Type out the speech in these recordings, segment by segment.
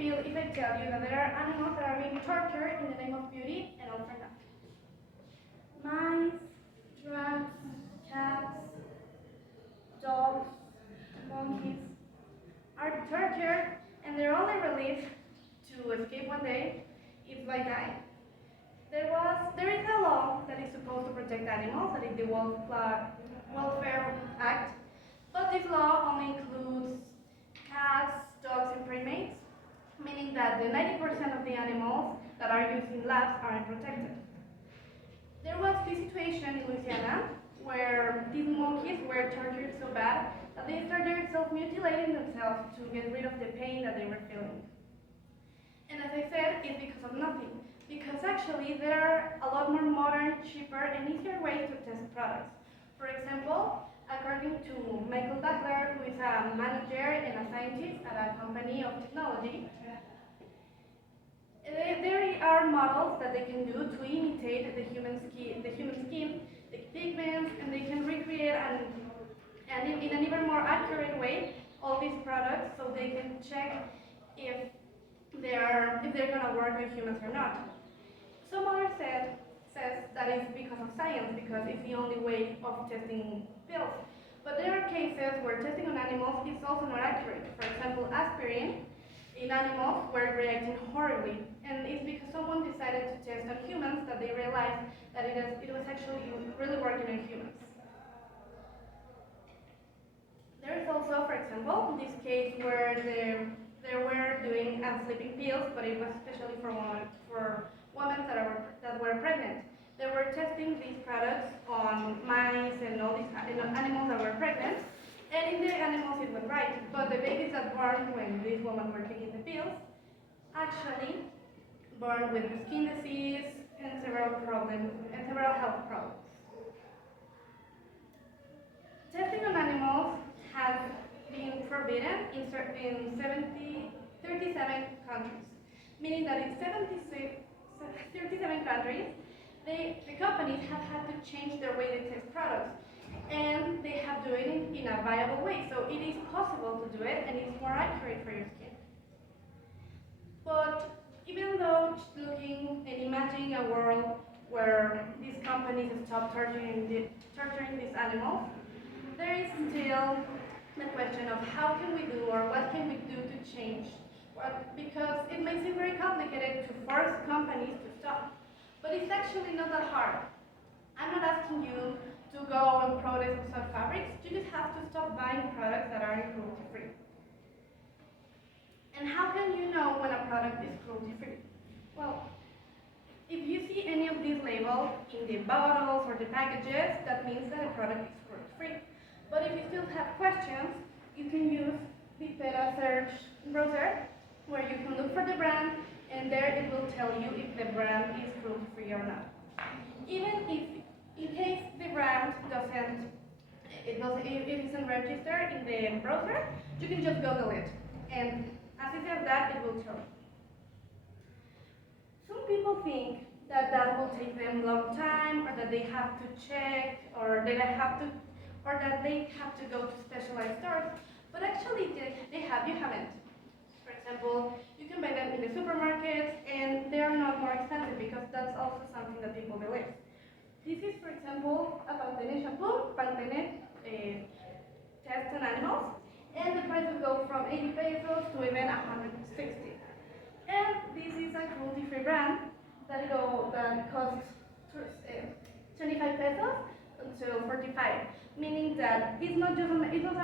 feel if I tell you that there are animals that are being tortured in the name of beauty and all for nothing? Mice, rats, cats, dogs, monkeys are tortured, and their only relief to escape one day is by dying. There is a law that is supposed to protect animals, that is the Welfare Act, but this law only includes cats, dogs, and primates, meaning that the 90% of the animals that are used in labs aren't protected. There was this situation in Louisiana where these monkeys were tortured so bad that they started self-mutilating themselves to get rid of the pain that they were feeling. And as I said, it's because of nothing. Because actually there are a lot more modern, cheaper, and easier ways to test products. For example, according to Michael Butler, who is a manager and a scientist at a company of technology, there are models that they can do to imitate the human skin, the pigments, and they can recreate and in an even more accurate way all these products, so they can check if they're gonna work on humans or not. Some others says that it's because of science, because it's the only way of testing pills. But there are cases where testing on animals is also not accurate. For example, aspirin in animals were reacting horribly, and it's because someone decided to test on humans that they realized that it was actually really working on humans. There is also, for example, this case where they were doing sleeping pills, but it was especially for women that were pregnant. They were testing these products on mice and all these animals that were pregnant, and in the animals it went right, but the babies that born when these women were taking the pills actually born with skin disease and several health problems. Testing on animals has been forbidden in 37 countries, meaning that in 37 countries, the companies have had to change their way they test products, and they have to do it in a viable way. So it is possible to do it, and it's more accurate for your skin. But even though looking and imagining a world where these companies stop torturing these animals, there is still the question of how can we do or what can we do to change? Because it makes it very complicated to force companies to stop. But it's actually not that hard. I'm not asking you to go and protest such fabrics. You just have to stop buying products that aren't cruelty-free. And how can you know when a product is cruelty-free? Well, if you see any of these labels in the bottles or the packages, that means that a product is cruelty-free. But if you still have questions, you can use the PETA search browser, where you can look for the brand, and there it will tell you if the brand is cruelty-free or not. Even if, in case the brand it isn't registered in the browser, you can just Google it, and as it says that, it will tell you. Some people think that will take them a long time, or that they have to check, or that they have to go to specialized stores, but actually you haven't. For example, you can buy them in the supermarkets, and they are not more expensive, because that's also something that people believe. This is, for example, a Pantene shampoo, Pantene test on animals, and the price will go from 80 pesos to even 160. And this is a cruelty-free brand that costs 25 pesos until 45, meaning that it's not a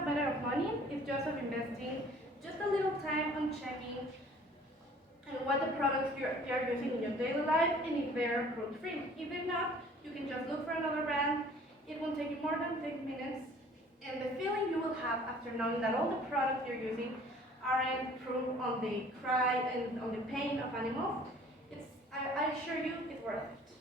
matter of money, it's just of investing just a little time on checking what the products you're using in your daily life, and if they're cruelty-free. If they're not, you can just look for another brand. It won't take you more than 10 minutes, and the feeling you will have after knowing that all the products you're using aren't proof on the cry and on the pain of animals, I assure you it's worth it.